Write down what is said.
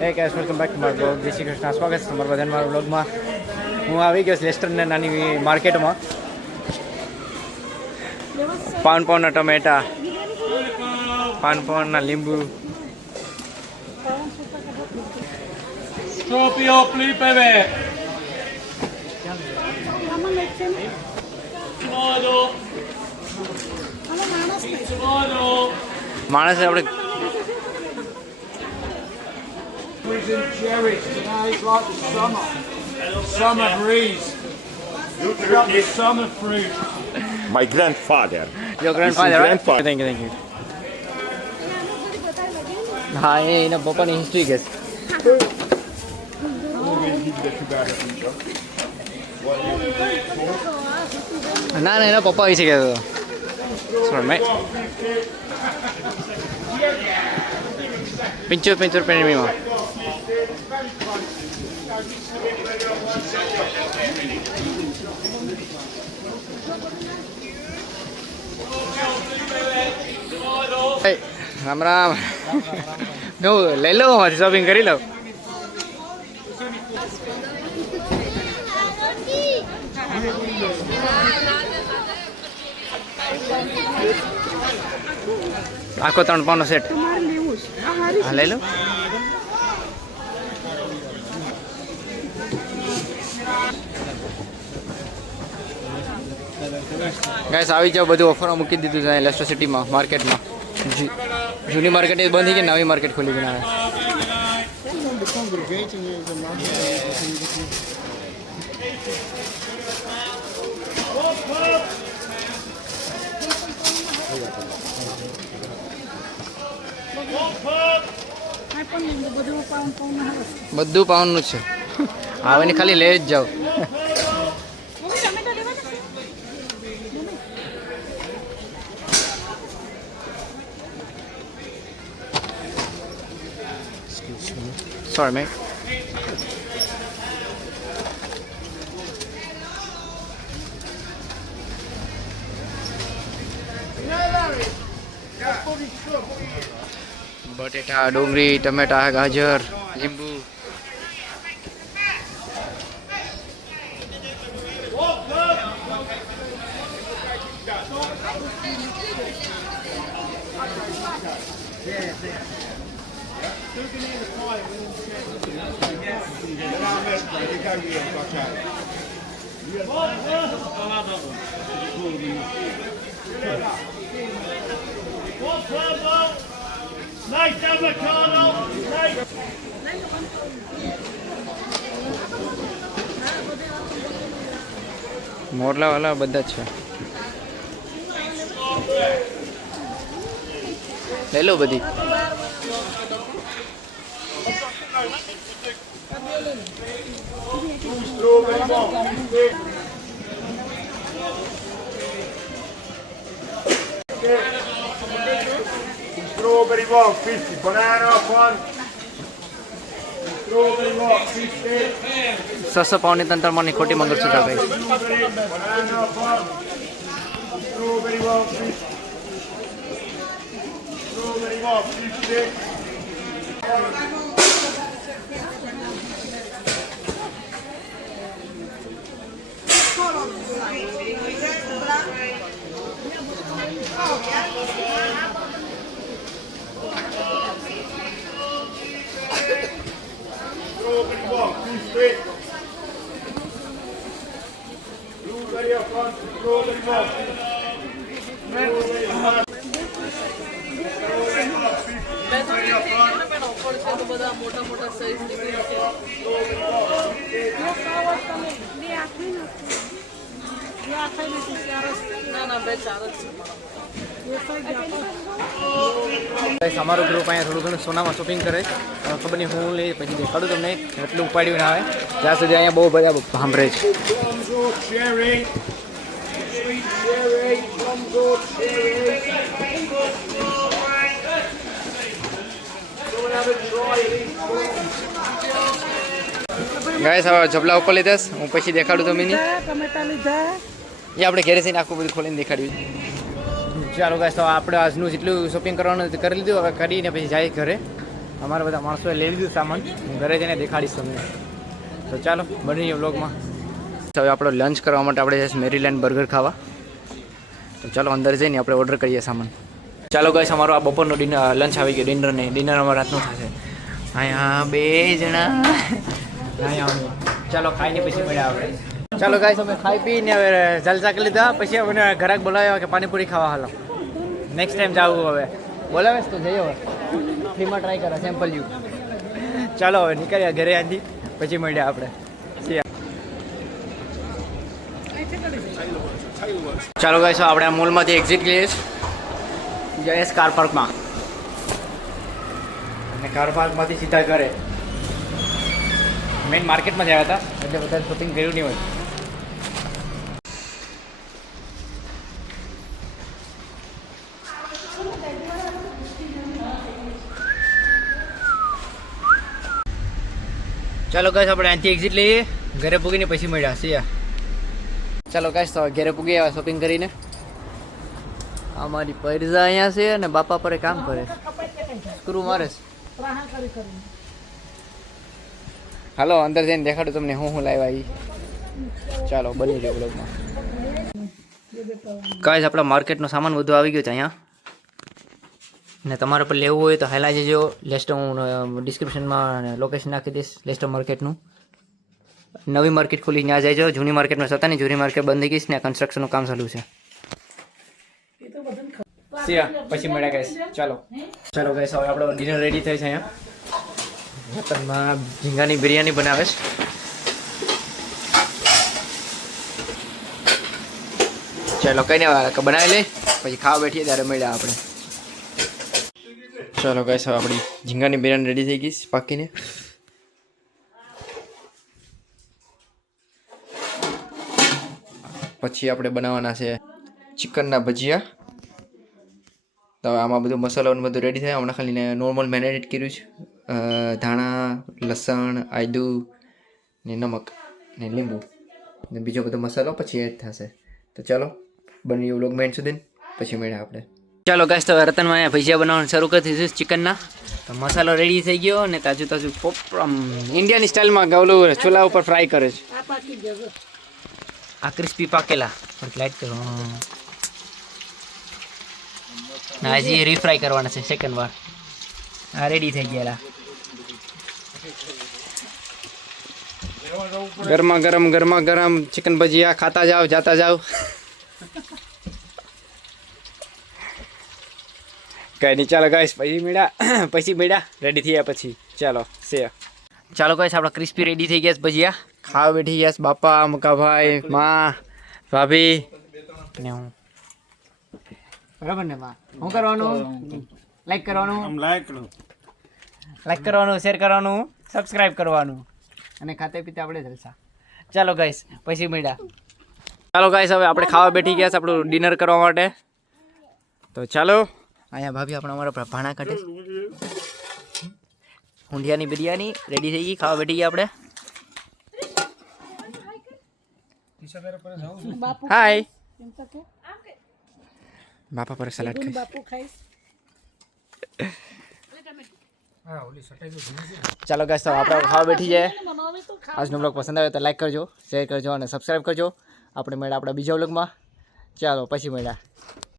Hey guys, welcome back to my vlog. જય શ્રી કૃષ્ણ, સ્વાગત છે તમારા બધાને મારા વ્લોગમાં. હું આવી ગયો લેસ્ટરના નાની માર્કેટમાં. પાનના ટમેટા, પાનના લીંબુ. Proprio plipeve. માણસ આપણે Freezing cherries. Today's like the summer. Summer breeze. You've got the summer fruit. My grandfather. your grandfather, right? grandfather. Thank you. હા એના પપ્પાની હિસ્ટ્રી કે ના એના પપ્પા વિશે કહેતો હતો. પિંચોર પેનીમાં રામ રામ. હું લઈ લઉં માંથી શોપિંગ કરી લઉં. આખો 3 પાઉન્ડનો સેટ હા લઈ લો. ગાઈસ આવી જાવ, બધું ઓફરમાં મૂકી દીધું છે લેસ્ટર સિટીમાં માર્કેટમાં. જૂની માર્કેટ બંધ થઈ ગઈ, નવી માર્કેટ ખુલી ગઈ. બધું પાઉન્ડનું છે. આવે ને ખાલી લઈ જ જાઓ. Sorry, mate. બટેટા, ડુંગળી, ટમેટા, ગાજર, લીંબુ. Nice avocado. મોરલા વાલા બધા જ છે. લઈ લો બધી. Strawberry 150, banana 1. Strawberry 150. 600 પાઉન્ડની તંત્રમાંની ખોટી મંગળસૂત્ર ગઈ. Banana 1. Strawberry 150. Strawberry 150. મોટા સાઈઝ અમારો ગ્રુપ અહીંયા થોડું ઘણું સોનામાં શોપિંગ કરે. ખબર નહીં હું લઈ પછી દેખાડું તમને. એટલું ઉપાડ્યું ના આવે ત્યાં સુધી અહીંયા બહુ બધા સાંભળે છે. ગાઈસ હવે જબલા ઉપર લીધા હું પછી દેખાડું તમને. ટમેટા લીધા એ આપણે ઘરે જઈને આખું બધું ખોલીને દેખાડ્યું. ચાલો ગાઈસ તો આપણે આજનું જેટલું શોપિંગ કરવાનું કરી લીધું, હવે કરીને પછી જાય ઘરે. અમારા બધા માણસોએ લઈ લીધું સામાન. હું ઘરે જઈને દેખાડીશ તમને. તો ચાલો બની વ્લોગમાં. હવે આપણો લંચ કરવા માટે આપણે જઈશું મેરીલેન્ડ બર્ગર ખાવા. તો ચાલો અંદર જઈને આપણે ઓર્ડર કરીએ સામાન. ચાલો ગાઈસ, અમારો આ બપોરનો લંચ આવી ગયો. ડિનર અમારા રાતનું થશે. અહીંયા 2 જણા અહીંયા. ચાલો ખાઈને પછી મળ્યા આપણે. ચાલો ગાઈસ, અમે ખાઈ પીને હવે જલસા કરી લીધા. પછી અમને ઘરાક બોલાવ્યા કે પાણીપુરી ખાવા હાલો. નેક્સ્ટ ટાઈમ જાવું હવે બોલાવે તો જઈએ હવે ફ્રીમાં ટ્રાય કરો સેમ્પલ યુ. ચાલો હવે નીકળ્યા ઘરે આથી પછી મળ્યા આપણે. ચાલો ગાઈસ, આપણે આ મોલમાંથી એક્ઝિટ લઈએ જઈએ કાર પાર્કમાં. અને કાર પાર્કમાંથી સીધા ઘરે મેઇન માર્કેટમાં જ આવ્યા હતા એટલે બધા શોપિંગ કર્યું નહીં હોય. ચાલો ગાઈસ, આપણે અહીંથી એક્ઝિટ લઈએ ઘરે પૂગીને પછી મળ્યા છીએ. ચાલો ગાઈસ, તો ઘરે પૂગી આવ્યા શોપિંગ કરીને. અમારી પૈરઝા અહીંયા છે અને બાપા પર કામ કરે સ્ક્રૂ મારે છે. હાલો અંદર જઈને દેખાડું તમને હું લાવ્યા એ. ચાલો બની રહ્યો બ્લોગમાં. ગાઈસ, આપણા માર્કેટનો સામાન બધું આવી ગયો છે અહીંયા. ને તમારે પર લેવું હોય તો હાલા જજો. લેસ્ટર હું ડિસ્ક્રિપ્શનમાં લોકેશન નાખી દઈશ લેસ્ટર માર્કેટનું. નવી માર્કેટ ખુલી ત્યાં જઈજો. જૂની માર્કેટમાં હતા નહીં, જૂની માર્કેટ બંધ થઈ ગઈ છે ને કન્સ્ટ્રક્શનનું કામ ચાલુ છે. પછી મળ્યા ગાઈસ. ચાલો ગાઈસ, હવે આપણો ડિનર રેડી થાય છે અહીંયા. વતનમાં ઝીંગાની બિરયાની બનાવે છે. ચાલો કઈ નહીં બનાવી લઈ પછી ખાવા બેઠીએ ત્યારે મળ્યા આપણે. ચાલો ગાઈસ, હવે આપણી ઝીંગાની બિરયાની રેડી થઈ ગઈ પાકીને. પછી આપણે બનાવવાના છે ચિકનના ભજીયા. તો આમાં બધું મસાલો બધું રેડી થાય. હમણાં ખાલી નોર્મલ મેરિનેટ કર્યું છે. ધાણા, લસણ, આદુ ને નમક ને લીંબુ ને બીજો બધો મસાલો પછી એડ થશે. તો ચાલો બની વ્લોગ મેન સુધી પછી મળ્યા આપણે. ચાલો ગાઈસ, તો રતનમાં અહીંયા ભજીયા બનાવવાનું શરૂ કરી દીધું ચિકનના. તો મસાલો રેડી થઈ ગયો ને તાજું ઇન્ડિયાની સ્ટાઇલમાં ગવલું ચૂલા ઉપર ફ્રાય કરે છે. આ ક્રિસ્પી પાકેલા લાઈટ કરો. હજી રીફ્રાય કરવાના છે સેકન્ડ વાર. આ રેડી થઈ ગયેલા. ગરમા ગરમ ચિકન ભજીયા ખાતા જાઓ જાતા જાઓ. કઈ નહીં. ચાલો ગાઈસ, પછી મળ્યા રેડી થયા પછી. ચાલો ગાઈસ, આપણા ક્રિસ્પી રેડી થઈ ગયા છે ભજીયા. ખાવા બેઠી ગયા છે બાપા, મકાભાઈ, માં, ભાભી ને હું. બરાબર ને માં? શું કરવાનું? લાઈક કરવાનું, શેર કરવાનું, સબસ્ક્રાઈબ કરવાનું અને ખાતે પીતે આપણે જલસા. ચાલો ગાઈસ, પછી મળ્યા. ચાલો ગાઈસ, હવે આપણે ખાવા બેઠી ગયા છે આપણું ડિનર કરવા માટે. તો ચાલો, અહીંયા ભાભી આપણે અમારા ભાણા કાઢે. ઊંધિયાની બિરયાની રેડી થઈ ગઈ. ખાવા બેઠી ગયા આપણે. હાય બાપા પર સલાડ ખાઈશ. ચાલો ગાઈસ, તો આપણે ખાવા બેઠી જાય. આજનો બ્લોગ પસંદ આવે તો લાઈક કરજો, શેર કરજો અને સબસ્ક્રાઈબ કરજો. આપણે મળ્યા આપણા બીજા બ્લોગમાં. ચાલો પછી મળ્યા.